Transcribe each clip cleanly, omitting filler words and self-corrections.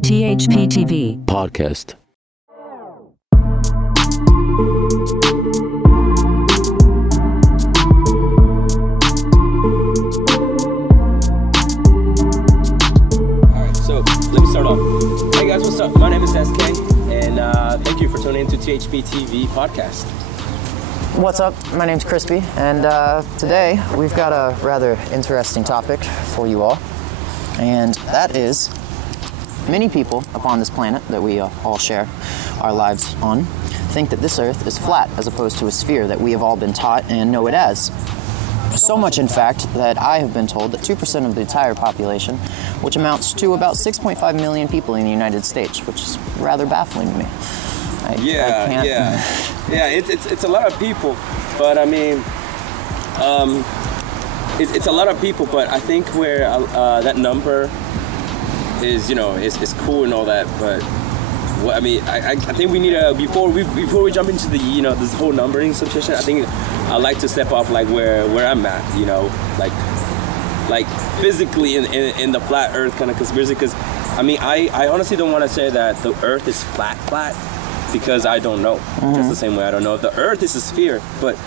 THPTV podcast. Alright, so let me start off. Hey guys, what's up? My name is SK, and thank you for tuning into THPTV podcast. What's up? My name's Crispy, and today we've got a rather interesting topic for you all, and that is many people upon this planet that we all share our lives on think that this Earth is flat as opposed to a sphere that we have all been taught and know it as. So much, in fact, that I have been told that 2% of the entire population, which amounts to about 6.5 million people in the United States, which is rather baffling to me. It's a lot of people, but I mean, it's a lot of people, but I think where that number is, is cool and all that, but I think we need to, before we jump into the, this whole numbering situation, I think I like to step off like where I'm at, like physically in the flat Earth kind of conspiracy, because I honestly don't want to say that the Earth is flat, because I don't know. Just the same way I don't know if the Earth is a sphere, but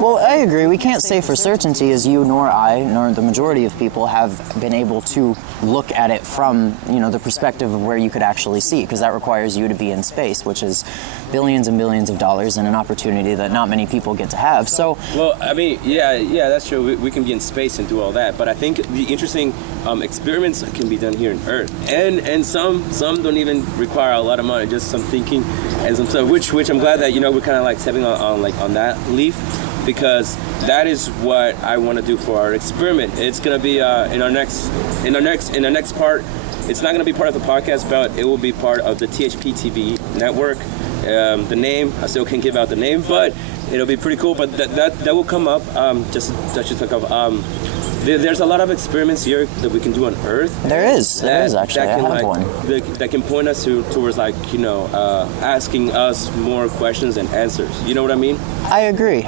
Well, I agree. We can't say for certainty, as you nor I, nor the majority of people have been able to look at it from, the perspective of where you could actually see, because that requires you to be in space, which is billions and billions of dollars and an opportunity that not many people get to have. So, well, yeah, that's true. We can be in space and do all that, but I think the interesting experiments can be done here on Earth, and some don't even require a lot of money, just some thinking and some stuff. Which I'm glad that we're kind of like stepping on that leaf, because that is what I want to do for our experiment. It's gonna be in our next part. It's not gonna be part of the podcast, but it will be part of the THPTV network. The name, I still can't give out the name, but it'll be pretty cool. But that will come up. Just to touch of. There's a lot of experiments here that we can do on Earth. There is actually. I have one. That can point us towards asking us more questions and answers. You know what I mean? I agree.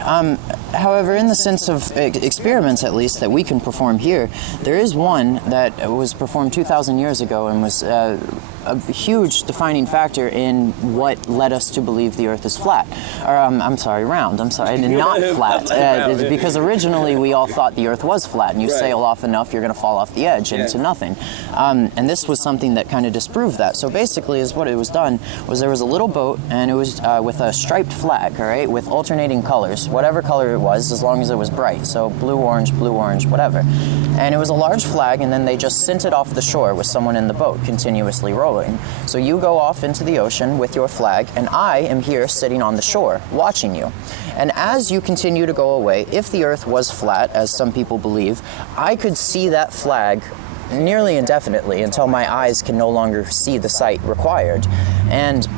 However, in the sense of experiments, at least, that we can perform here, there is one that was performed 2,000 years ago and was a huge defining factor in what led us to believe the Earth is flat. Or, round. Not flat. Because originally we all thought the Earth was flat, and you sail off enough, you're going to fall off the edge into nothing. And this was something that kind of disproved that. So basically, what it was done was there was a little boat, and it was with a striped flag, all right, with alternating colors, whatever color it was, as long as it was bright. So blue, orange, whatever. And it was a large flag, and then they just sent it off the shore with someone in the boat continuously rolling. So you go off into the ocean with your flag, and I am here sitting on the shore watching you. And as you continue to go away, if the Earth was flat, as some people believe, I could see that flag nearly indefinitely until my eyes can no longer see the sight required. And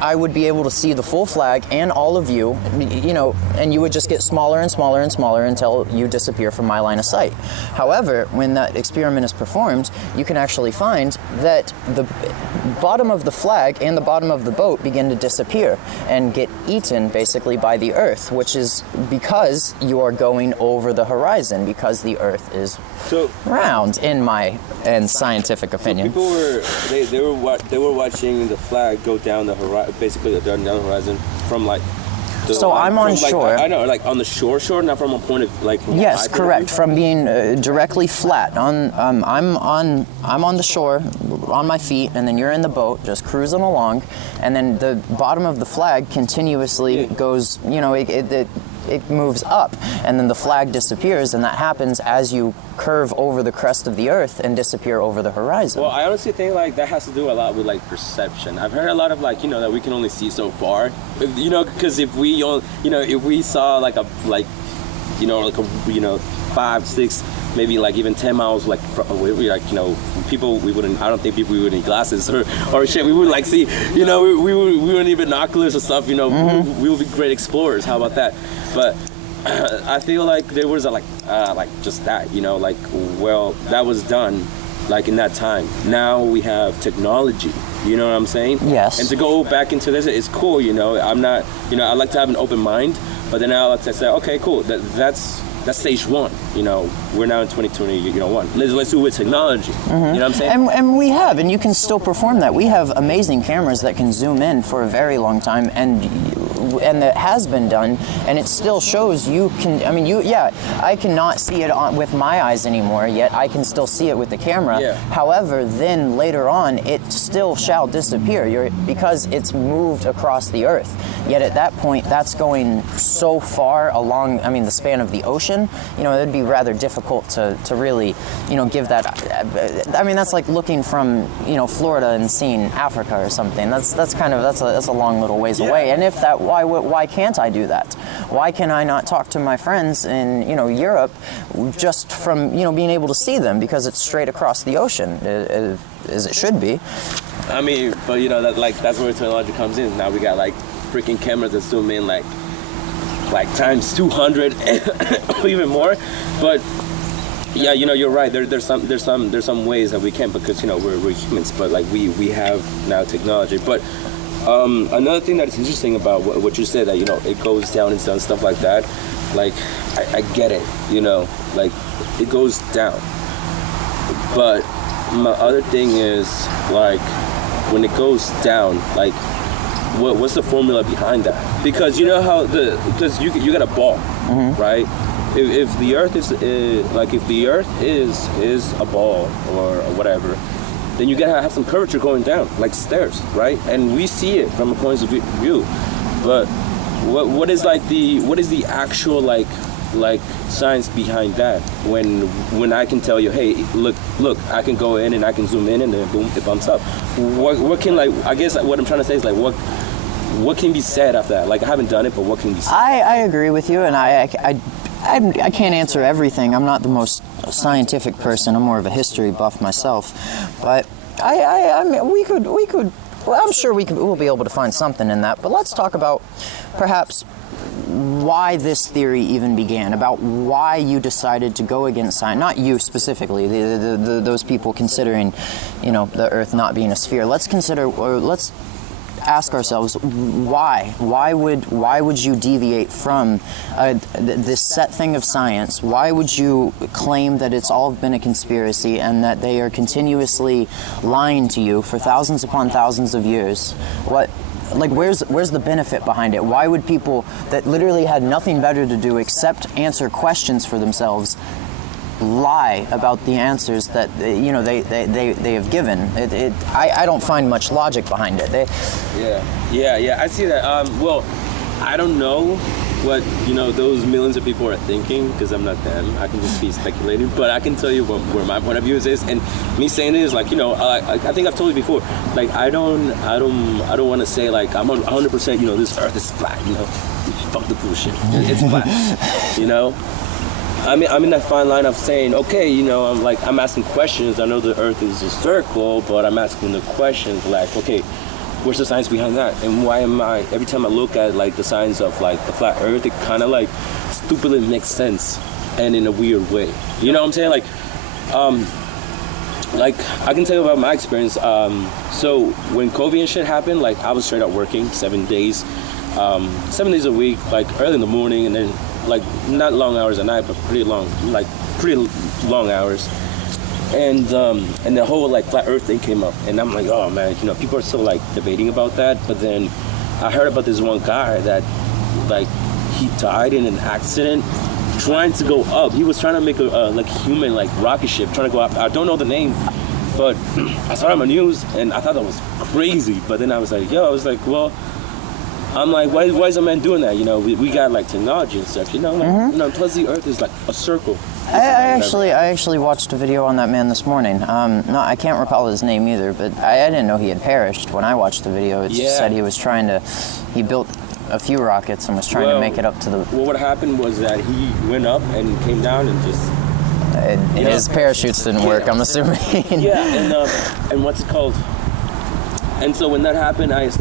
I would be able to see the full flag and all of you, and you would just get smaller and smaller and smaller until you disappear from my line of sight. However, when that experiment is performed, you can actually find that the bottom of the flag and the bottom of the boat begin to disappear and get eaten basically by the Earth, which is because you are going over the horizon, because the Earth is round, in my scientific opinion. So people they were watching the flag go down the horizon. Basically down the horizon from I'm on shore. I know, on the shore, not from a point of Yes, correct. From being directly flat. I'm on the shore, on my feet, and then you're in the boat, just cruising along, and then the bottom of the flag continuously goes. It moves up, and then the flag disappears, and that happens as you curve over the crest of the Earth and disappear over the horizon. Well, I honestly think that has to do a lot with perception. I've heard a lot of that we can only see so far, because if we saw a 5, 6, maybe even 10 miles away, people we wouldn't. I don't think people would need glasses or shit. We would see, we wouldn't need binoculars or stuff. We would be great explorers. How about that? But I feel like there was just that, that was done in that time. Now we have technology. You know what I'm saying? Yes. And to go back into this, it's cool. I'm not. I like to have an open mind, but then I like to say, okay, cool. That's that's stage one. We're now in 2021. Let's do it with technology. You know what I'm saying? And we have, and you can still perform that. We have amazing cameras that can zoom in for a very long time, and that has been done, and it still shows you can. I mean, I cannot see it with my eyes anymore, yet I can still see it with the camera. Yeah. However, then later on, it still shall disappear because it's moved across the earth. Yet at that point, that's going so far along, the span of the ocean, it'd be rather difficult to really, give that. That's like looking from, Florida and seeing Africa or something. That's a long little ways away. And if that, why can't I do that? Why can I not talk to my friends in, Europe just from, being able to see them because it's straight across the ocean, as it should be. But that's where technology comes in. Now we got freaking cameras that zoom in like times 200 or even more. But yeah, you're right. There's some ways that we can, because we're humans, but we have now technology. But another thing that is interesting about what you said, that it goes down and stuff like that. I get it. It goes down. But my other thing is when it goes down, what's the formula behind that? Because you know how because you got a ball, right? If the Earth is a ball or whatever, then you gotta have some curvature going down, like stairs, right? And we see it from a point of view. But what is the actual science behind that? When I can tell you, hey, look, I can go in and I can zoom in and then boom, it bumps up. What can I guess what I'm trying to say is what can be said after that? I haven't done it, but what can be said? I agree with you, and I can't answer everything. I'm not the most scientific person. I'm more of a history buff myself. But we could. Well, I'm sure we'll be able to find something in that. But let's talk about perhaps why this theory even began, about why you decided to go against science. Not you specifically, those people considering, the Earth not being a sphere. Let's ask ourselves why. Why would you deviate from this set thing of science? Why would you claim that it's all been a conspiracy and that they are continuously lying to you for thousands upon thousands of years? Where's the benefit behind it? Why would people that literally had nothing better to do except answer questions for themselves lie about the answers that they have given? I don't find much logic behind it. Yeah, I see that. I don't know what those millions of people are thinking, because I'm not them. I can just be speculating, but I can tell you where my point of view is. And me saying it is I think I've told you before. I don't want to say I'm 100%. This Earth is flat. Fuck the bullshit. It's flat. I'm in that fine line of saying, okay, I'm asking questions. I know the Earth is a circle, but I'm asking the questions okay, where's the science behind that? And why am I, every time I look at the science of the flat Earth, it kind of stupidly makes sense, and in a weird way. You know what I'm saying? I can tell you about my experience. So when COVID and shit happened, I was straight up working 7 days a week, early in the morning, and then not long hours at night, but pretty long hours. And the whole flat Earth thing came up, and I'm oh man, people are still debating about that. But then I heard about this one guy that he died in an accident trying to go up. He was trying to make a human rocket ship, trying to go up. I don't know the name, but I saw it on the news and I thought that was crazy. But then I was well, I'm why is a man doing that? We got technology and stuff. Plus the Earth is a circle. I actually watched a video on that man this morning. No, I can't recall his name either, but I didn't know he had perished when I watched the video. It just said he built a few rockets and was trying to make it up to the... Well, what happened was that he went up and came down and just... his parachutes didn't work, I'm assuming. And what's it called? And so when that happened, I was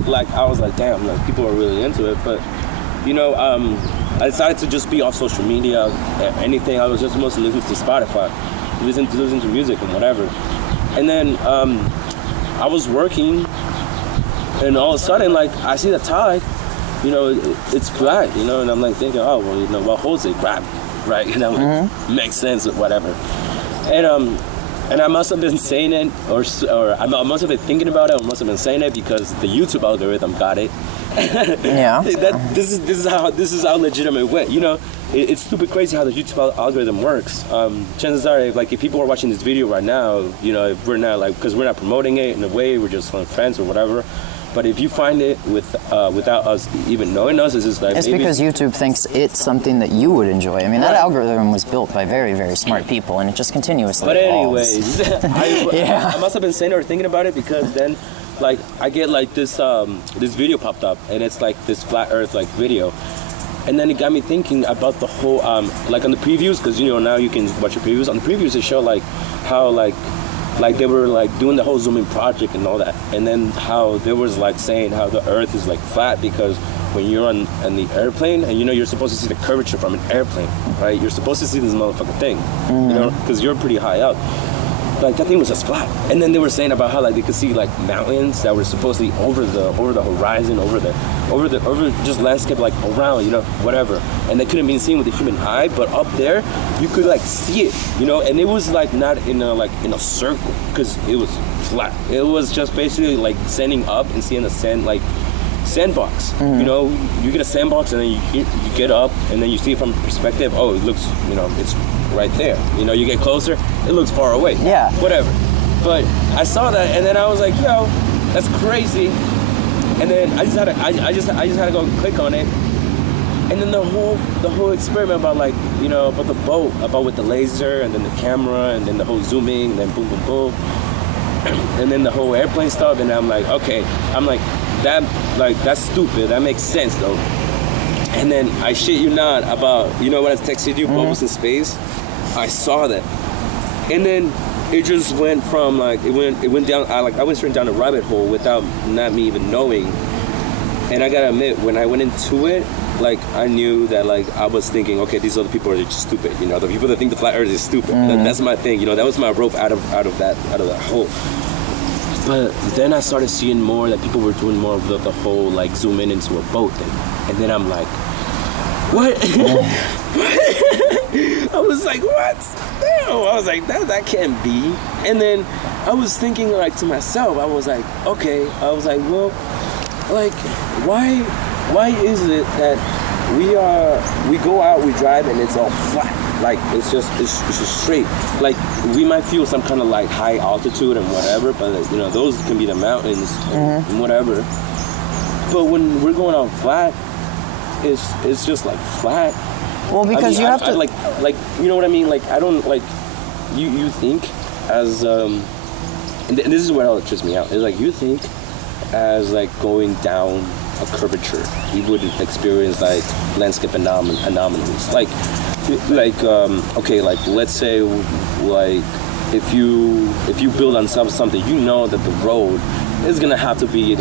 damn, people are really into it. But, I decided to just be off social media, anything. I was just mostly listening to Spotify, listen to music and whatever. And then I was working, and all of a sudden, I see the tide, it's flat, and I'm thinking, oh, well, what holds it? right? And I'm like, makes sense, whatever. And I must have been saying it, or I must have been thinking about it, or must have been saying it because the YouTube algorithm got it. Yeah. This is how legitimate it went. You know, it's stupid crazy how the YouTube algorithm works. Chances are, if people are watching this video right now, you know, if we're not because we're not promoting it in a way, we're just friends or whatever. But if you find it without us even knowing us, it's just like it's because YouTube thinks it's something that you would enjoy. I mean, that algorithm was built by very, very smart people, and it just continuously evolves. But anyways, I must have been saying or thinking about it because then, I get this video popped up, and it's this flat Earth video, and then it got me thinking about the whole on the previews, because you know now you can watch the previews. On the previews, they show how they were doing the whole zoom-in project and all that, and then how there was saying how the Earth is flat because when you're on the airplane and you know you're supposed to see the curvature from an airplane, right? You're supposed to see this motherfucking thing, you know, because you're pretty high up. That thing was just flat, and then they were saying about how they could see mountains that were supposedly over the horizon, over just landscape around, you know, whatever, and they couldn't be seen with the human eye, but up there you could see it, you know, and it was not in a circle because it was flat. It was just basically standing up and seeing the sandbox. You know, you get a sandbox and then you get up and then you see it from perspective. Oh, it looks, you know, it's right there. You know, you get closer, it looks far away. Yeah. Whatever. But I saw that and then I was like, yo, that's crazy. And then I just had to go click on it. And then the whole experiment about you know, about the boat, about with the laser and then the camera and then the whole zooming and then boom boom boom. And then the whole airplane stuff, and I'm like, okay, that's stupid. That makes sense though. And then I shit you not about, you know what I texted you, bubbles in space. I saw that, and then it just went from it went down. I went straight down a rabbit hole without not me even knowing. And I gotta admit, when I went into it, I knew that I was thinking, okay, these other people are just stupid. You know, the people that think the flat Earth is stupid. That's my thing. You know, that was my rope out of that hole. But then I started seeing more that people were doing more of the whole zoom in into a boat thing, and then I'm like, what? I was like, what? No, I was like, that can't be. And then I was thinking to myself, I was like, okay, I was like, well, why is it that we go out, we drive, and it's all flat? It's just straight. We might feel some kind of high altitude and whatever, but you know, those can be the mountains and whatever. But when we're going out flat, it's just flat. Well, because you have to you know what I mean? I don't you think as and this is what trips me out. Is you think as going down a curvature, you would experience landscape anomalies. Okay, let's say if you build on something, you know that the road is gonna have to be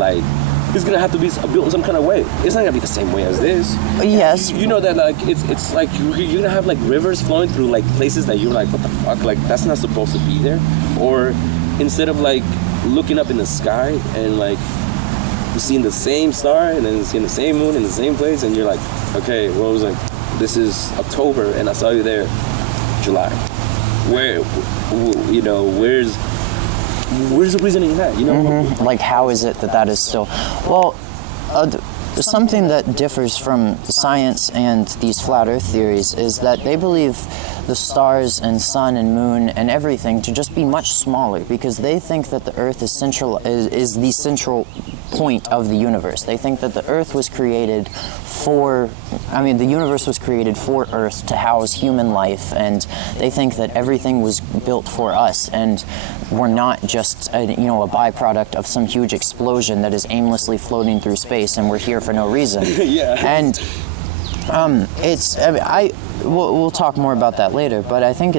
built in some kind of way. It's not gonna be the same way as this. Yes. You know that it's you're gonna have rivers flowing through places that you're what the fuck, that's not supposed to be there. Or instead of looking up in the sky and you're seeing the same star and then seeing the same moon in the same place, and you're okay, well, it was this is October and I saw you there July. Where, you know, where's the reasoning in that, you know? How is it that is still... Well, something that differs from science and these flat earth theories is that they believe the stars and sun and moon and everything to just be much smaller, because they think that the earth is the central point of the universe. They think that the earth was created the universe was created for Earth to house human life, and they think that everything was built for us, and we're not just a byproduct of some huge explosion that is aimlessly floating through space, and we're here for no reason. Yeah. And we'll talk more about that later, but I think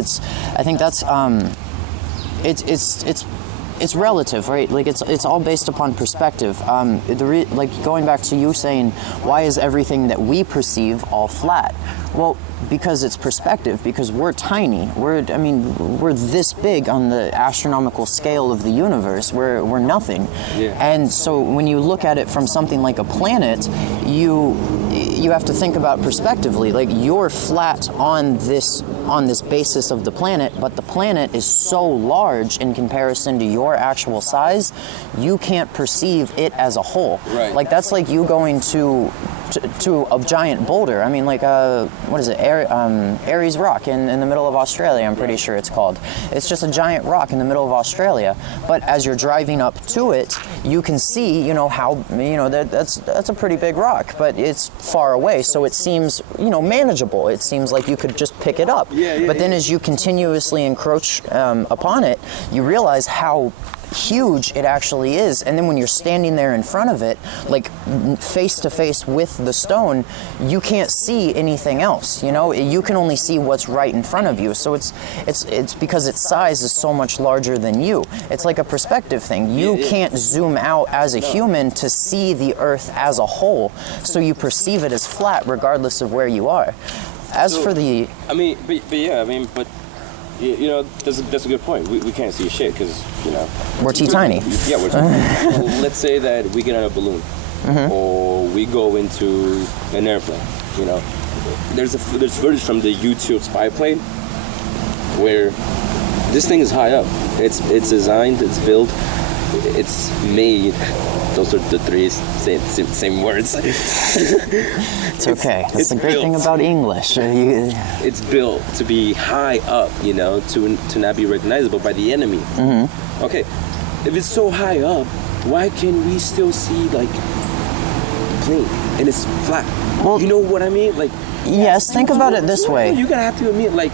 it's relative, right? Like it's all based upon perspective. Like going back to you saying, why is everything that we perceive all flat? Well, because it's perspective. Because we're tiny. We're this big on the astronomical scale of the universe. We're nothing. Yeah. And so when you look at it from something like a planet, you have to think about perspectively. Like you're flat on this basis of the planet, but the planet is so large in comparison to your actual size, you can't perceive it as a whole. Right. Like that's like you going to a giant boulder. I mean, like what is it? Aries Rock in the middle of Australia. I'm pretty sure it's called. It's just a giant rock in the middle of Australia. But as you're driving up to it, you can see, that's a pretty big rock, but it's far away, so it seems, manageable. It seems like you could just pick it up. But then as you continuously encroach upon it, you realize how huge it actually is. And then when you're standing there in front of it, like face to face with the stone, you can't see anything else. You can only see what's right in front of you. So it's because its size is so much larger than you. It's like a perspective thing. You can't zoom out as a human to see the earth as a whole, so you perceive it as flat regardless of where you are. That's a good point. We can't see shit because, we're tiny. Yeah, we're tiny. Well, let's say that we get on a balloon, or we go into an airplane. There's footage from the YouTube spy plane where this thing is high up. It's designed, it's built, it's made. Those are the three same words. It's okay. That's the great thing about English. It's built to be high up, to not be recognizable by the enemy. Mm-hmm. Okay, if it's so high up, why can we still see like the plane and it's flat? Well, you know what I mean? Like, yes. Think about it this way. You're gonna have to admit, like,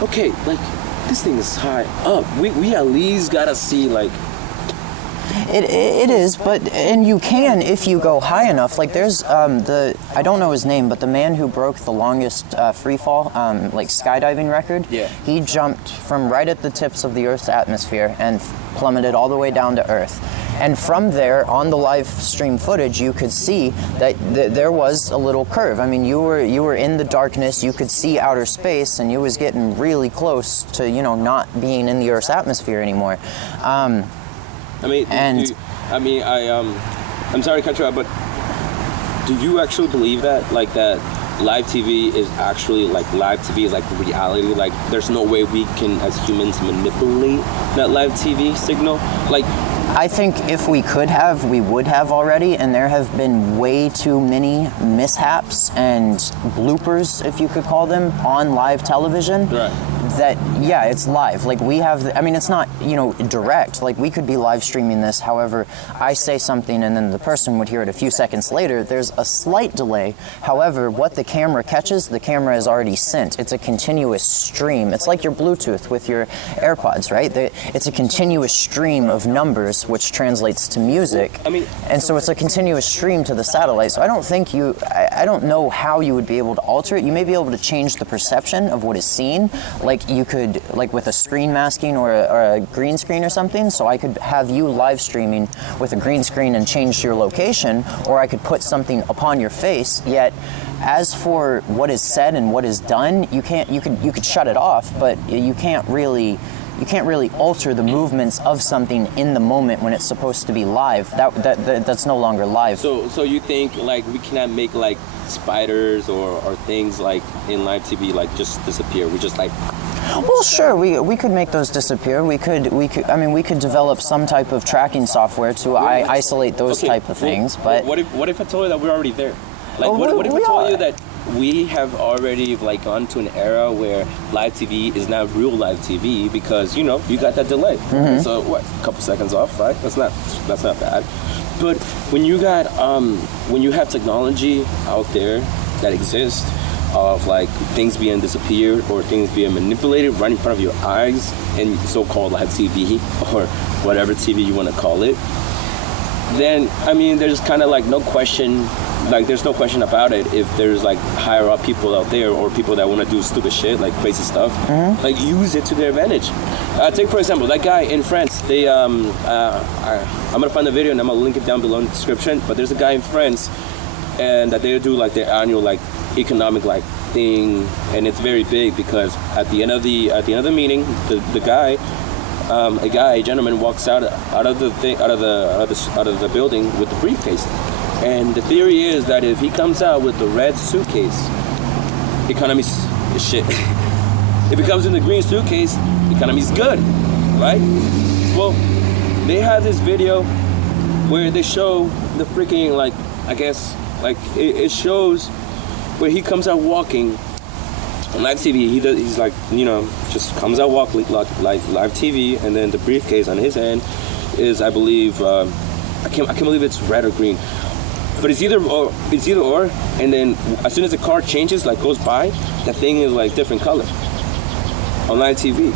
okay, like this thing is high up. We at least gotta see like. It is, and you can if you go high enough. Like there's I don't know his name, but the man who broke the longest free fall, like skydiving record. Yeah. He jumped from right at the tips of the Earth's atmosphere and plummeted all the way down to Earth. And from there, on the live stream footage, you could see that there was a little curve. I mean, you were in the darkness. You could see outer space, and you was getting really close to not being in the Earth's atmosphere anymore. I'm sorry to cut you off, but do you actually believe that, like, that live TV is actually, like, live TV is like reality? Like, there's no way we can, as humans, manipulate that live TV signal? Like, I think if we could have, we would have already, and there have been way too many mishaps and bloopers, if you could call them, on live television. Right. That, yeah, it's live. Like, we have, it's not, direct. Like, we could be live streaming this. However, I say something and then the person would hear it a few seconds later. There's a slight delay. However, what the camera catches, the camera is already sent. It's a continuous stream. It's like your Bluetooth with your AirPods, right? It's a continuous stream of numbers, which translates to music. And so it's a continuous stream to the satellite. So I don't think I don't know how you would be able to alter it. You may be able to change the perception of what is seen. Like you could, like with a screen masking or a green screen or something. So I could have you live streaming with a green screen and change your location, or I could put something upon your face. Yet, as for what is said and what is done, you could shut it off, but you can't really alter the movements of something in the moment when it's supposed to be live. That's no longer live. So you think like we cannot make like spiders or things like in live TV like just disappear? We just like. Well, sure, we could make those disappear. We could develop some type of tracking software to isolate those type of things. But what if I told you that we're already there? Like, what if I told you that we have already like gone to an era where live TV is not real live TV because you got that delay. Mm-hmm. So what? A couple seconds off, right? That's not bad. But when you have technology out there that exists of like things being disappeared or things being manipulated right in front of your eyes in so-called live TV or whatever TV you want to call it, then there's kind of like no question like there's no question about it. If there's like higher up people out there or people that want to do stupid shit, like crazy stuff, like use it to their advantage. Take for example that guy in France. They I'm gonna find the video and I'm gonna link it down below in the description. But there's a guy in France, and that they do like their annual like economic like thing, and it's very big because at the end of the meeting, the guy. A gentleman walks out of the building with the briefcase, and the theory is that if he comes out with the red suitcase, the economy's shit. If he comes in the green suitcase, the economy's good, right? Well, they have this video where they show the freaking like I guess like it shows where he comes out walking. On live TV, he's like, you know, just comes out walking like live TV, and then the briefcase on his hand is, I believe, I can't believe it's red or green, but it's either or, and then as soon as the car changes, like goes by, that thing is like different color on live TV.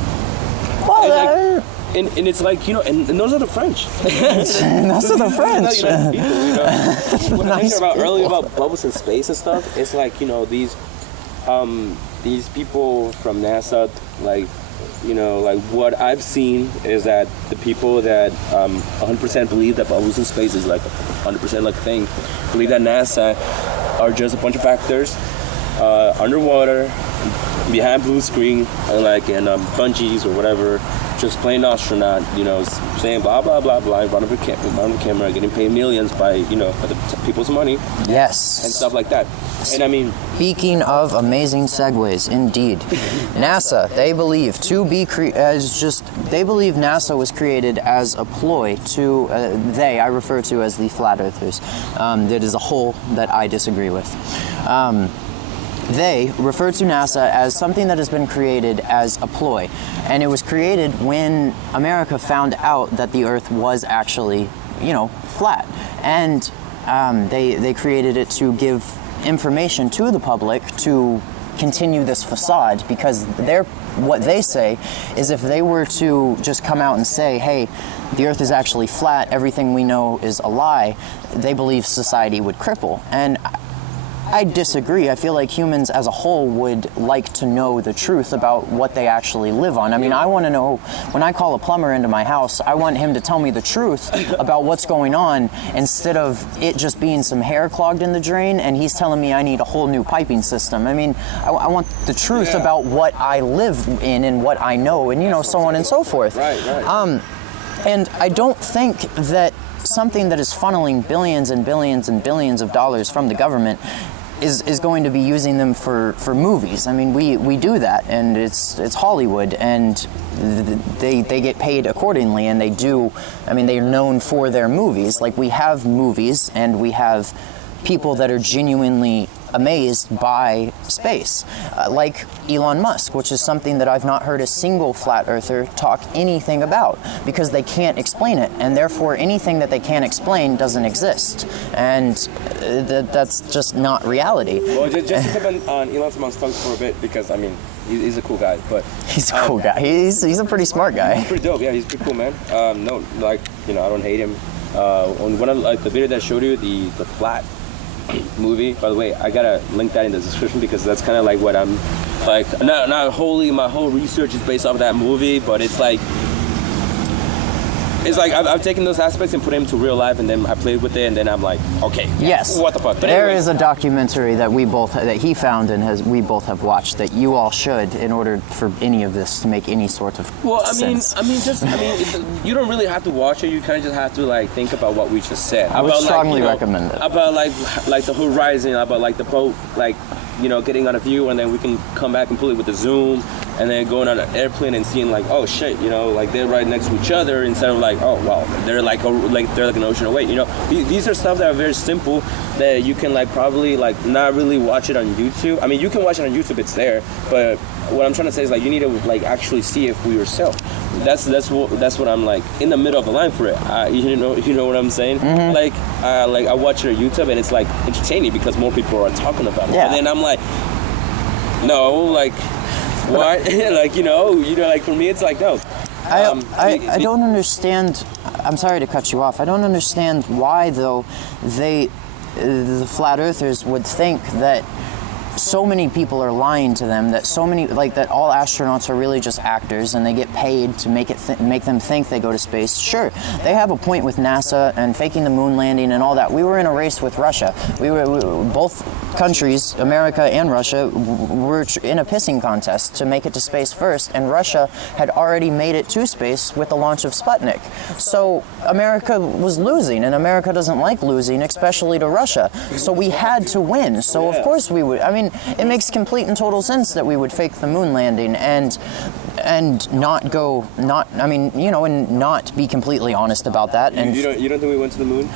Well, and it's like, you know, and those are the French. those are the French. Nice people, you know? When I Nice mentioned earlier people. about bubbles in space and stuff, it's like, you know, these people from NASA, like, you know, like what I've seen is that the people that 100% believe that bubbles in space is like 100% like a thing, believe that NASA are just a bunch of actors underwater, behind blue screen, and like in bungees or whatever, just playing astronaut, you know, saying blah blah blah blah in front of the camera, getting paid millions by, you know, other people's money. Yes. And stuff like that. And I mean, Speaking of amazing segues, indeed, NASA, they believe they believe NASA was created as a ploy to I refer to as the flat earthers. That is a whole that I disagree with. They refer to NASA as something that has been created as a ploy, and it was created when America found out that the Earth was actually, you know, flat, and they created it to give information to the public to continue this facade, because what they say is if they were to just come out and say, hey, the Earth is actually flat, everything we know is a lie, they believe society would cripple. And I disagree. I feel like humans as a whole would like to know the truth about what they actually live on. I mean, I want to know, when I call a plumber into my house, I want him to tell me the truth about what's going on, instead of it just being some hair clogged in the drain and he's telling me I need a whole new piping system. I mean, I want the truth about what I live in and what I know, and, you know, so on and so forth. right. And I don't think that something that is funneling billions and billions and billions of dollars from the government is going to be using them for movies. I mean, we do that, and it's Hollywood, and they get paid accordingly, and they do. I mean, they're known for their movies. Like, we have movies, and we have people that are genuinely amazed by space, like Elon Musk, which is something that I've not heard a single flat earther talk anything about, because they can't explain it, and therefore anything that they can't explain doesn't exist, and that's just not reality. Well, just to step on Elon Musk's talks for a bit, because I mean, he's a cool guy, but he's a cool guy. He's a pretty smart guy. He's pretty dope. Yeah, he's pretty cool, man. No, like, you know, I don't hate him. On one of like the video that I showed you, the flat movie, by the way, I gotta link that in the description, because that's kind of like what I'm like, not wholly, my whole research is based off of that movie, but it's like I've taken those aspects and put them to real life, and then I played with it, and then I'm like, okay, yes, what the fuck. But there anyway. is a documentary that that he found and we both have watched, that you all should, in order for any of this to make any sort of sense. You don't really have to watch it. You kind of just have to like think about what we just said. I would strongly recommend it. About like the horizon, about like the boat, like, you know, getting on a view, and then we can come back and pull it with the zoom, and then going on an airplane and seeing like, oh shit, you know, like they're right next to each other, instead of like, oh well, they're like an ocean away. You know, these are stuff that are very simple, that you can like probably like not really watch it on YouTube. I mean, you can watch it on YouTube, it's there, but what I'm trying to say is like you need to like actually see it for yourself. That's what I'm like in the middle of the line for it. You know what I'm saying? Mm-hmm. Like I watch it on YouTube, and it's like entertaining because more people are talking about it. Yeah. And then I'm like, no, like what? like you know, like for me, it's like no. I don't understand. I'm sorry to cut you off. I don't understand why, though, the flat earthers would think that so many people are lying to them, that so many, like, that all astronauts are really just actors and they get paid to make them think they go to space. Sure, they have a point with NASA and faking the moon landing and all that. We were in a race with Russia. We were both countries, America and Russia, were in a pissing contest to make it to space first, and Russia had already made it to space with the launch of Sputnik. So America was losing, and America doesn't like losing, especially to Russia. So we had to win. So of course we would. I mean, it makes complete and total sense that we would fake the moon landing and not go, and not be completely honest about that. And you don't think we went to the moon?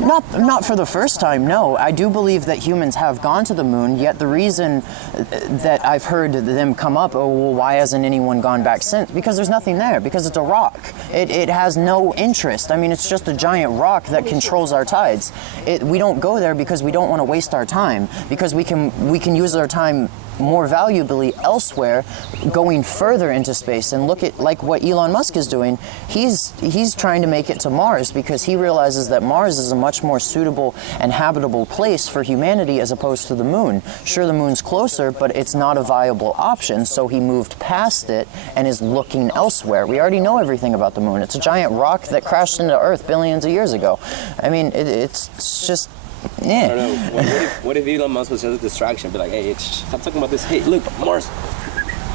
Not for the first time, no. I do believe that humans have gone to the moon, yet the reason that I've heard them come up, oh, well, why hasn't anyone gone back since? Because there's nothing there, because it's a rock. It has no interest. I mean, it's just a giant rock that controls our tides. We don't go there because we don't want to waste our time, because we can use our time more valuably elsewhere, going further into space. And look at like what Elon Musk is doing. He's trying to make it to Mars because he realizes that Mars is a much more suitable and habitable place for humanity as opposed to the moon. Sure, the moon's closer, but it's not a viable option, so he moved past it and is looking elsewhere. We already know everything about the moon. It's a giant rock that crashed into Earth billions of years ago. I mean, it's just, yeah. I don't know. What if Elon Musk was just a distraction? Be like, hey, stop talking about this. Hey, look, Mars.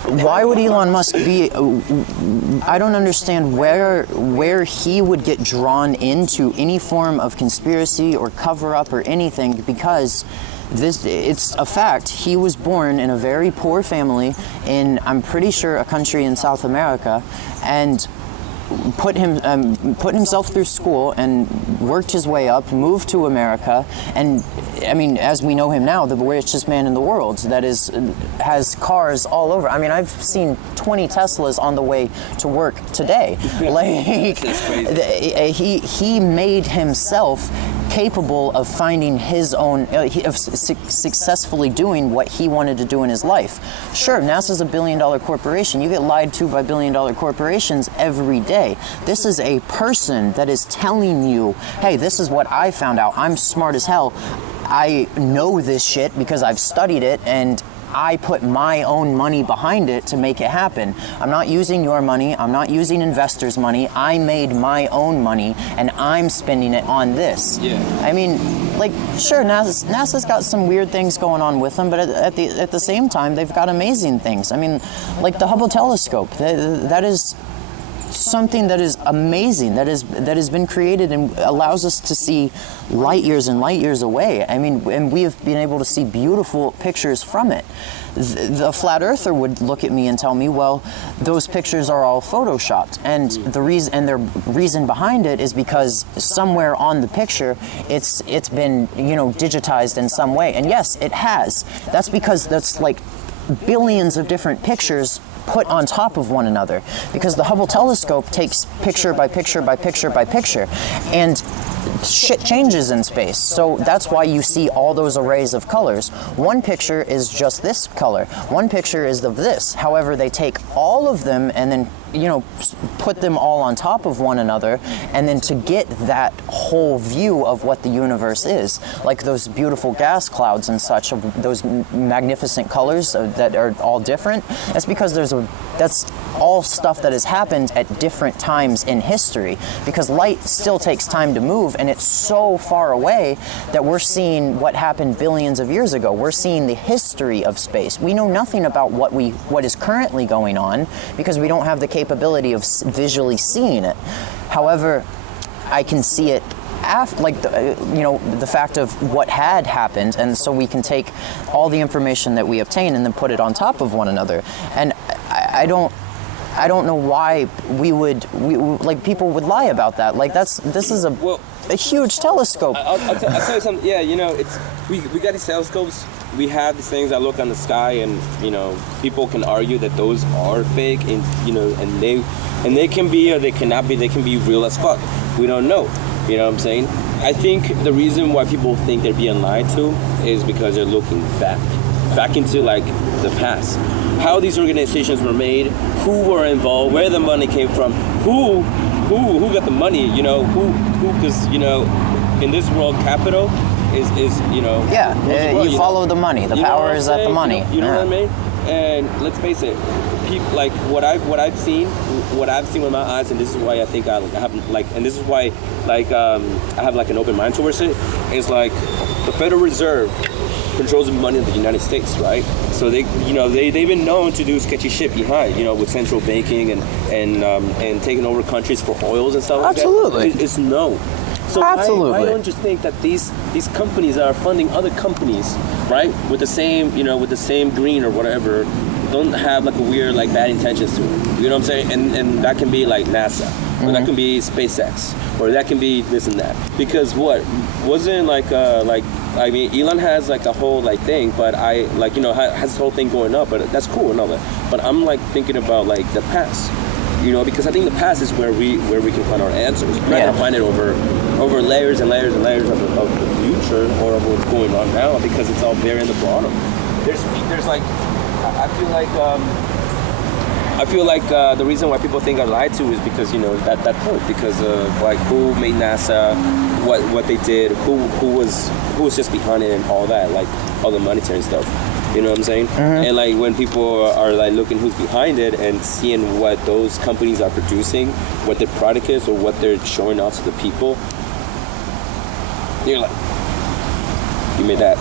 Why would Elon Musk be? I don't understand where he would get drawn into any form of conspiracy or cover up or anything, because it's a fact. He was born in a very poor family in, I'm pretty sure, a country in South America, and put himself through school and worked his way up, moved to America, and I mean, as we know him now, the richest man in the world, that has cars all over. I mean, I've seen 20 Teslas on the way to work today. Like, he made himself capable of finding his own, of successfully doing what he wanted to do in his life. Sure, NASA's $1 billion corporation. You get lied to by $1 billion corporations every day. This is a person that is telling you, hey, this is what I found out. I'm smart as hell. I know this shit because I've studied it, and I put my own money behind it to make it happen. I'm not using your money. I'm not using investors' money. I made my own money, and I'm spending it on this. Yeah. I mean, like, sure, NASA's got some weird things going on with them, but at the same time, they've got amazing things. I mean, like the Hubble telescope. That is something that is amazing, that has been created and allows us to see light years and light years away. I mean, and we have been able to see beautiful pictures from it. The flat earther would look at me and tell me, well, those pictures are all photoshopped, and their reason behind it is because somewhere on the picture it's been, digitized in some way. And yes, it has. That's because that's like billions of different pictures put on top of one another, because the Hubble telescope takes picture by picture by picture by picture, and shit changes in space. So that's why you see all those arrays of colors. One picture is just this color. One picture is of this. However, they take all of them and then put them all on top of one another, and then to get that whole view of what the universe is, like those beautiful gas clouds and such, of those magnificent colors that are all different, that's because that's all stuff that has happened at different times in history, because light still takes time to move, and it's so far away that we're seeing what happened billions of years ago. We're seeing the history of space. We know nothing about what is currently going on, because we don't have the capability of visually seeing it. However, I can see it after, like, the fact of what had happened, and so we can take all the information that we obtain and then put it on top of one another. And I don't know why people would lie about that. Like, this is a huge telescope. I'll tell you something. Yeah, we got these telescopes. We have these things that look on the sky, and people can argue that those are fake, and and they can be, or they cannot be. They can be real as fuck. We don't know. You know what I'm saying? I think the reason why people think they're being lied to is because they're looking back into like the past, how these organizations were made, who were involved, where the money came from, who got the money, because in this world, capital is you know. Yeah, you follow the money. The power is at the money. You know what I mean? And let's face it, people like what I've seen with my eyes, and this is why I think I have like, and this is why like I have like an open mind towards it. Is like the Federal Reserve controls the money of the United States, right? So they've been known to do sketchy shit behind, with central banking and taking over countries for oils and stuff like that. Absolutely. It's known. So Absolutely. why don't you think that these companies that are funding other companies, right, with the same green or whatever, don't have like a weird like bad intentions to it? You know what I'm saying? And that can be like NASA, or that can be SpaceX, or that can be this and that. Because what wasn't like I mean, Elon has like a whole like thing, but has this whole thing going up, but that's cool and all that. But I'm like thinking about like the past. Because I think the past is where we can find our answers. We're not gonna find it over layers and layers and layers of the future or of what's going on now, because it's all there in the bottom. There's like I feel like the reason why people think I lied to is because that point, because of like who made NASA, what they did, who was just behind it and all that, like all the monetary stuff. You know what I'm saying? And like when people are like looking who's behind it and seeing what those companies are producing, what their product is or what they're showing off to the people, you're like, you made that.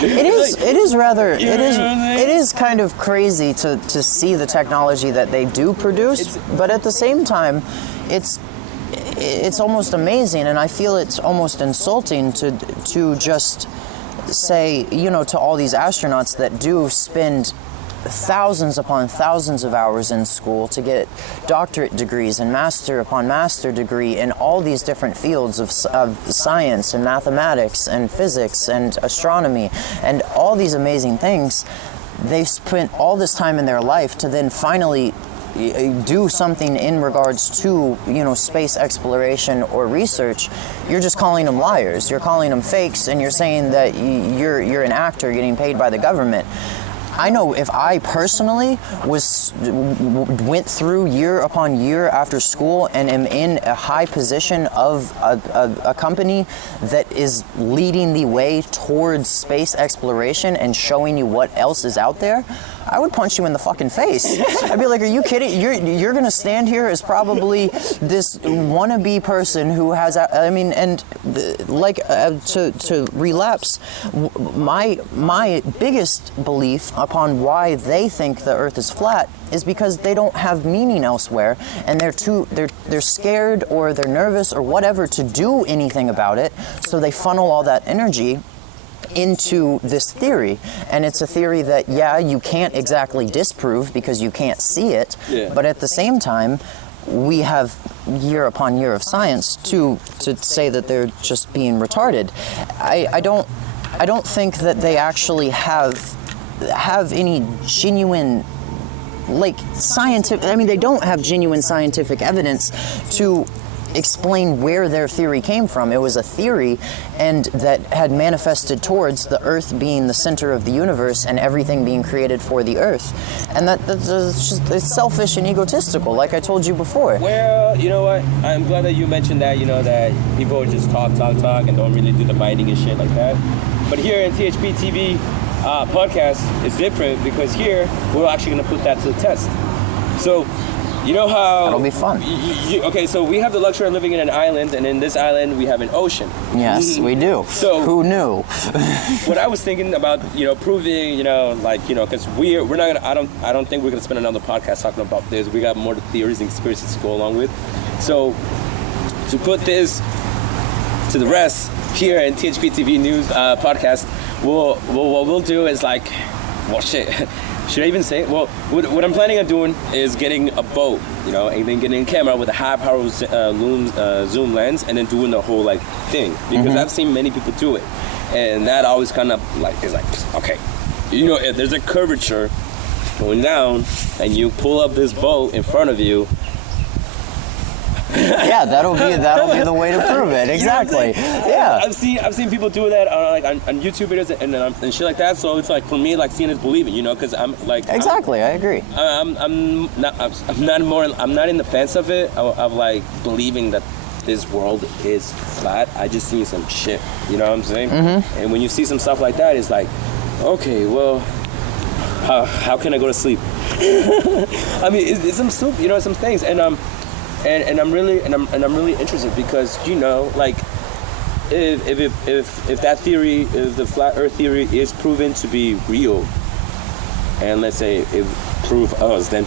It is kind of crazy to see the technology that they do produce, but at the same time, it's almost amazing, and I feel it's almost insulting to just say, to all these astronauts that do spend thousands upon thousands of hours in school to get doctorate degrees and master upon master degree in all these different fields of science and mathematics and physics and astronomy and all these amazing things. They've spent all this time in their life to then finally do something in regards to space exploration or research. You're just calling them liars. You're calling them fakes, and you're saying that you're an actor getting paid by the government. I know if I personally went through year upon year after school and am in a high position of a company that is leading the way towards space exploration and showing you what else is out there, I would punch you in the fucking face. I'd be like, are you kidding? You're gonna stand here as probably this wannabe person who has, to relapse, my biggest belief upon why they think the Earth is flat is because they don't have meaning elsewhere, and they're scared or they're nervous or whatever to do anything about it, so they funnel all that energy into this theory. And it's a theory that you can't exactly disprove because you can't see it, but at the same time we have year upon year of science to say that they're just being retarded. I don't think that they actually have any genuine scientific, they don't have genuine scientific evidence to explain where their theory came from. It was a theory, and that had manifested towards the Earth being the center of the universe and everything being created for the Earth. And it's selfish and egotistical, like I told you before. Well, you know what? I'm glad that you mentioned that, that people just talk, and don't really do the biting and shit like that. But here in THPTV podcast, it's different, because here, we're actually going to put that to the test. So, you know how... That'll be fun. Okay, so we have the luxury of living in an island, and in this island, we have an ocean. Yes, we do. So who knew? What I was thinking about, proving, because we're not gonna... I don't think we're gonna spend another podcast talking about this. We got more theories and conspiracies to go along with. So, to put this to the rest here in THPTV News podcast, what we'll do is like, well, shit. Should I even say it? Well, what I'm planning on doing is getting a boat, and then getting a camera with a high-power zoom lens, and then doing the whole thing, because I've seen many people do it, and that always kind of is okay, if there's a curvature going down, and you pull up this boat in front of you. Yeah, that'll be the way to prove it. Exactly. Yeah. I've seen people do that on YouTube videos and shit like that. So it's for me, seeing is believing, because I'm Exactly, I agree. I'm not in the fence of it of believing that this world is flat. I just seen some shit. You know what I'm saying? Mm-hmm. And when you see some stuff like that, it's like, okay, well, how can I go to sleep? I mean, it's some stuff, you know, some things, and I'm really interested because, you know, like, if that theory, if the flat Earth theory is proven to be real, and let's say it prove us, then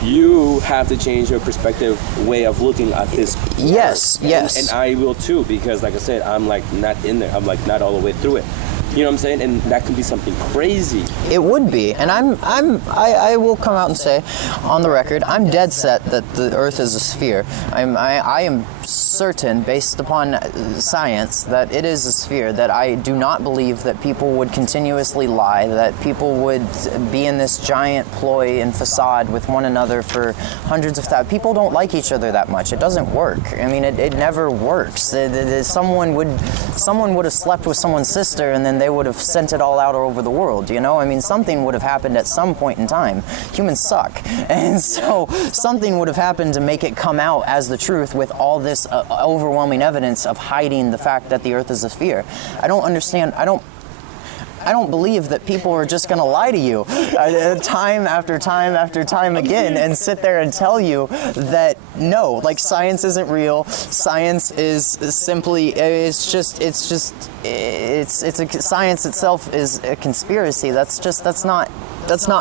you have to change your perspective, way of looking at this. Yes, yes. And I will too, because like I said, I'm like not in there. I'm like not all the way through it. You know what I'm saying? And that can be something crazy. It would be. And I will come out and say, on the record, I'm dead set that the Earth is a sphere. I am certain, based upon science, that it is a sphere, that I do not believe that people would continuously lie, that people would be in this giant ploy and facade with one another for hundreds of thousands. People don't like each other that much. It doesn't work. I mean, it never works. Someone would have slept with someone's sister, and then they would have sent it all out over the world, you know? I mean, something would have happened at some point in time. Humans suck. And so something would have happened to make it come out as the truth with all this overwhelming evidence of hiding the fact that the Earth is a sphere. I don't understand. I don't believe that people are just going to lie to you time after time after time again and sit there and tell you that no, like science isn't real. Science is simply, science itself is a conspiracy. That's not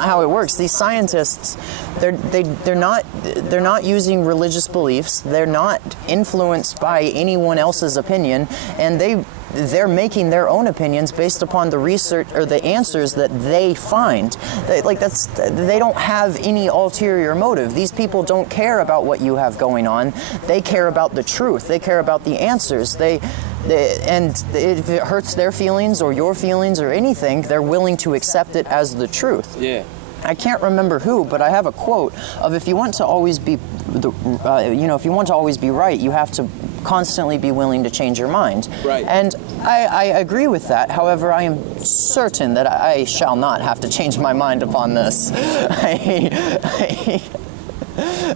how it works. These scientists, they're not using religious beliefs. They're not influenced by anyone else's opinion, and they're making their own opinions based upon the research or the answers that they find. They don't have any ulterior motive. These people don't care about what you have going on. They care about the truth. They care about the answers. And if it hurts their feelings or your feelings or anything, they're willing to accept it as the truth. Yeah. I can't remember who, but I have a quote of if you want to always be, if you want to always be right, you have to constantly be willing to change your mind. Right. And I agree with that. However, I am certain that I shall not have to change my mind upon this.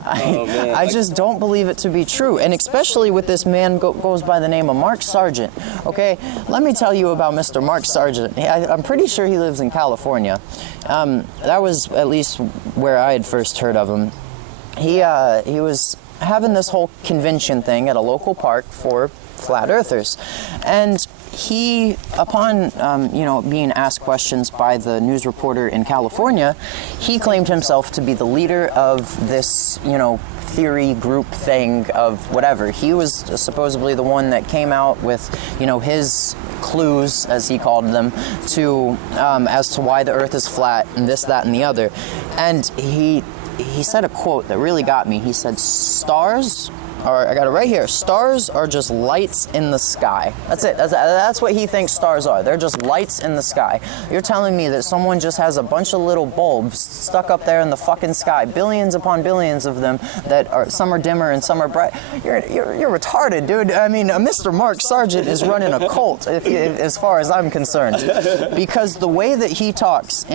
I just don't believe it to be true, and especially with this man goes by the name of Mark Sargent. Okay, let me tell you about Mr. Mark Sargent. I'm pretty sure he lives in California. That was at least where I had first heard of him. He was having this whole convention thing at a local park for flat earthers, and he, upon being asked questions by the news reporter in California, he claimed himself to be the leader of this, theory group thing of whatever. He was supposedly the one that came out with, his clues, as he called them, to as to why the Earth is flat and this, that, and the other. And he said a quote that really got me. He said, I got it right here. Stars are just lights in the sky. That's it. That's what he thinks stars are. They're just lights in the sky. You're telling me that someone just has a bunch of little bulbs stuck up there in the fucking sky, billions upon billions of them, that are, some are dimmer and some are bright. You're retarded, dude. I mean, Mr. Mark Sargent is running a cult, as far as I'm concerned, because the way that he talks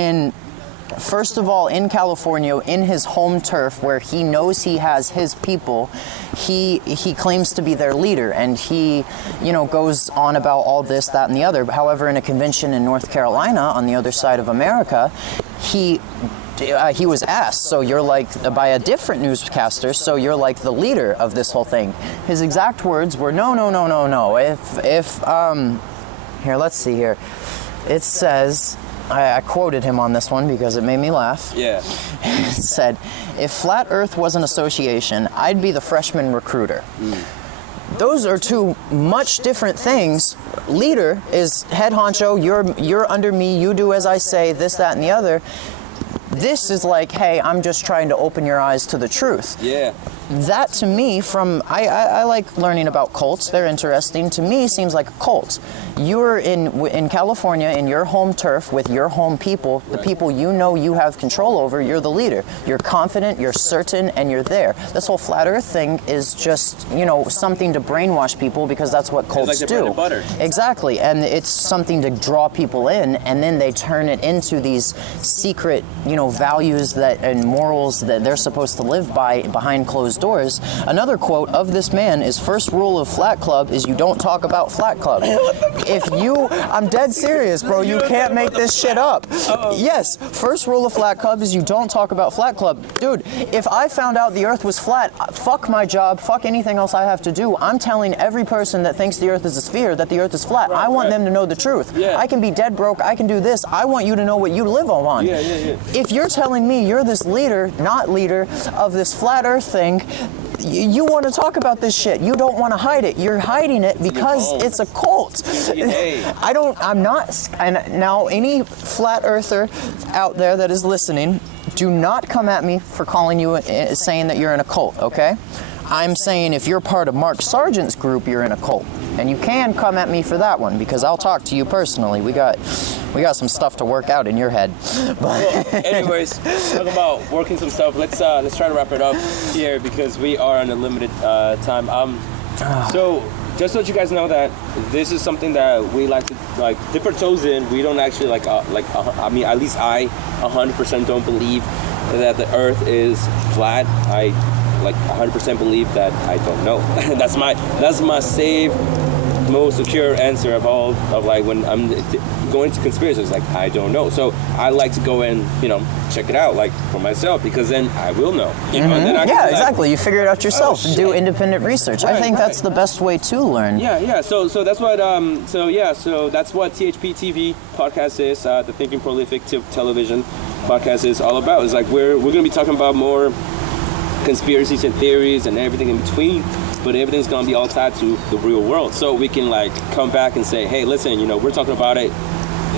first of all, in California, in his home turf, where he knows he has his people, he claims to be their leader, and he, goes on about all this, that, and the other. However, in a convention in North Carolina, on the other side of America, he was asked, so you're like, by a different newscaster, so you're like the leader of this whole thing. His exact words were, no. Here, let's see here. It says, I quoted him on this one because it made me laugh. Yeah. It said, if Flat Earth was an association, I'd be the freshman recruiter. Those are two much different things. Leader is head honcho, you're under me, you do as I say, this, that, and the other. This is like, hey, I'm just trying to open your eyes to the truth. Yeah. That to me, I like learning about cults. They're interesting. To me, seems like a cult. You're in California, in your home turf, with your home people, the people you have control over. You're the leader. You're confident, you're certain, and you're there. This whole flat Earth thing is just, something to brainwash people, because that's what cults like do. bread and butter. Exactly, and it's something to draw people in, and then they turn it into these secret, values and morals that they're supposed to live by behind closed closed doors. Another quote of this man is, first rule of Flat Club is you don't talk about Flat Club. I'm dead serious, bro. You can't make this shit up. Yes, first rule of Flat Club is you don't talk about Flat Club. Dude, if I found out the Earth was flat, fuck my job, fuck anything else I have to do. I'm telling every person that thinks the Earth is a sphere that the Earth is flat. I want them to know the truth. Yeah. I can be dead broke, I can do this. I want you to know what you live on. Yeah. If you're telling me you're this leader of this flat Earth thing, you want to talk about this shit. You don't want to hide it. You're hiding it because it's a cult. And now any flat earther out there that is listening, do not come at me for calling you, saying that you're in a cult, okay? I'm saying if you're part of Mark Sargent's group, you're in a cult. And you can come at me for that one, because I'll talk to you personally. We got some stuff to work out in your head. Well, anyways, talk about working some stuff. Let's try to wrap it up here because we are on a limited time. So just to let you guys know that this is something that we like to dip our toes in. We don't actually I mean, at least I 100% don't believe that the Earth is flat. I 100% believe that I don't know. that's my safe, most secure answer of all of when I'm going to conspiracies. I don't know. So I like to go and check it out for myself, because then I will know. And then I can exactly. You figure it out yourself and do independent research. I think that's the best way to learn. Yeah. So that's what so that's what THPTV podcast is. The Thinking Prolific Television podcast is all about. It's we're going to be talking about more conspiracies and theories and everything in between, but everything's gonna be all tied to the real world, so we can come back and say, hey, listen, we're talking about it,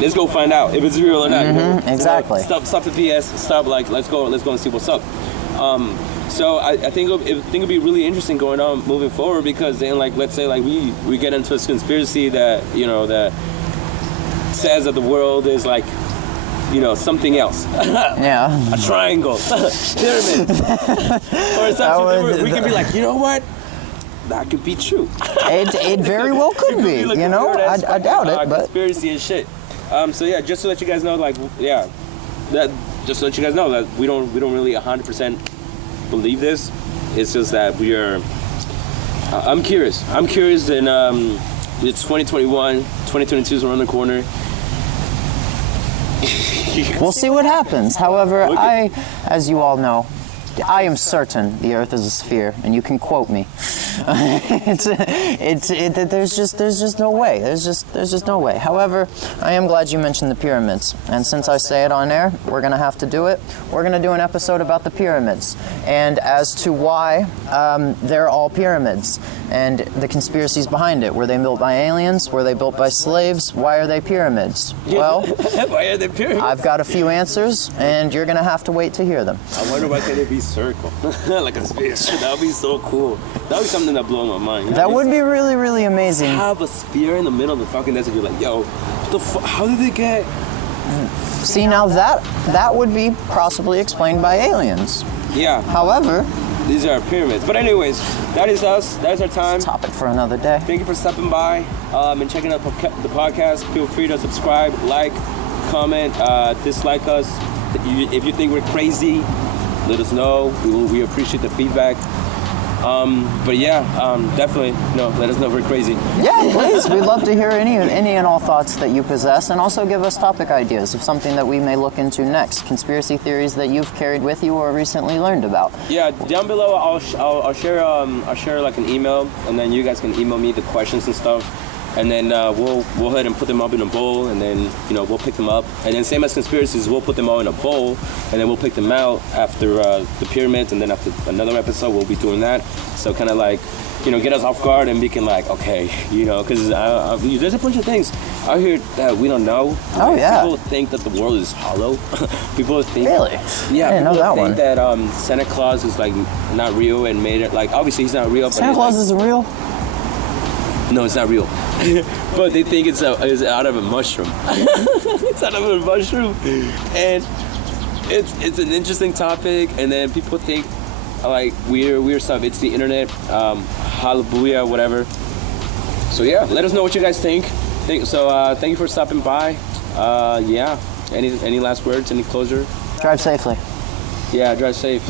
let's go find out if it's real or not. Exactly. Stop the BS. Stop. Let's go and see what's up. So I think it'll be really interesting going on moving forward, because then let's say we get into this conspiracy that that says that the world is something else. Yeah. A triangle. Pyramid. Or something. We can be you know what? That could be true. It very well could be. I doubt it, but conspiracy and shit. So yeah, just to let you guys know, just to let you guys know that we don't really 100% believe this. It's just that we are. I'm curious, and it's 2021, 2022 is around the corner. We'll see what happens. However, as you all know, I am certain the Earth is a sphere, and you can quote me. There's just no way. There's just no way. However, I am glad you mentioned the pyramids, and since I say it on air, we're gonna have to do it. We're gonna do an episode about the pyramids, and as to why they're all pyramids, and the conspiracies behind it. Were they built by aliens? Were they built by slaves? Why are they pyramids? Well, why are they pyramids? I've got a few answers, and you're gonna have to wait to hear them. I wonder why can't it be circle, like a sphere? That would be so cool. That would be something that blows my mind. That would be really, really amazing. Have a sphere in the middle of the fucking desert. You're yo, how did they get? See, now that would be possibly explained by aliens. Yeah. However, these are pyramids. But anyways, that is us. That is our time. Topic for another day. Thank you for stopping by and checking out the podcast. Feel free to subscribe, like, comment, dislike us. If you think we're crazy, let us know. We appreciate the feedback. But yeah, definitely, let us know if we're crazy. Yeah, please. We'd love to hear any and all thoughts that you possess, and also give us topic ideas of something that we may look into next. Conspiracy theories that you've carried with you or recently learned about. Yeah, down below I'll share an email, and then you guys can email me the questions and stuff. And then we'll go ahead and put them up in a bowl, and then we'll pick them up. And then same as conspiracies, we'll put them all in a bowl, and then we'll pick them out after the pyramids, and then after another episode we'll be doing that. So kind of get us off guard, and we can okay, because there's a bunch of things out here that we don't know. Oh yeah. People think that the world is hollow. People think. Really? Yeah. I didn't know that think one. That Santa Claus is not real and made it obviously he's not real. Santa Claus isn't real. No, it's not real. But they think it's out of a mushroom. It's out of a mushroom. And it's an interesting topic. And then people think weird stuff. It's the internet. Hallelujah, whatever. So yeah, let us know what you guys think. Thank you for stopping by. Yeah. Any last words? Any closure? Drive safely. Yeah, drive safe.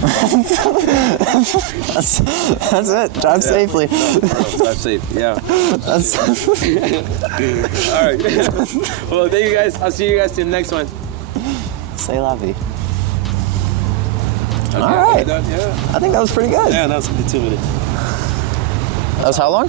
That's it. Drive safely. Drive safe. Yeah. That's All right. Well, thank you guys. I'll see you guys in the next one. C'est la vie. Okay, All right. yeah. I think that was pretty good. Yeah, that was 2 minutes. That was how long?